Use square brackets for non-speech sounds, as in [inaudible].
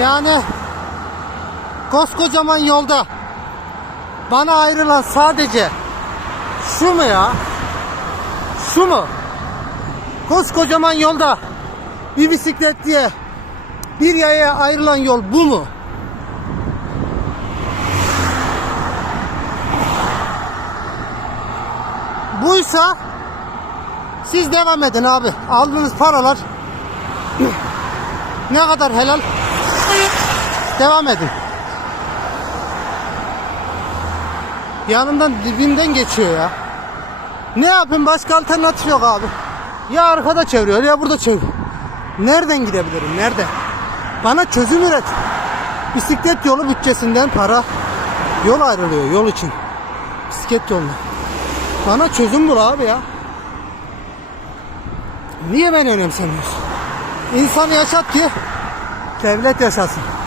Yani koskocaman yolda bana ayrılan sadece şu mu ya? Şu mu? Koskocaman yolda bir bisikletliye bir yaya ayrılan yol bu mu? Buysa siz devam edin abi. Aldığınız paralar [clears throat] ne kadar helal? Devam edin. Yanından dibimden geçiyor ya. Ne yapayım başka alternatif yok abi. Ya arkada çeviriyor ya burada çeviriyor. Nereden gidebilirim? Nerede? Bana çözüm üret. Bisiklet yolu bütçesinden para yol ayrılıyor yol için. Bisiklet yoluna. Bana çözüm bul abi ya. Niye beni önemsemiyorsun? İnsan yaşat ki devlet yaşasın.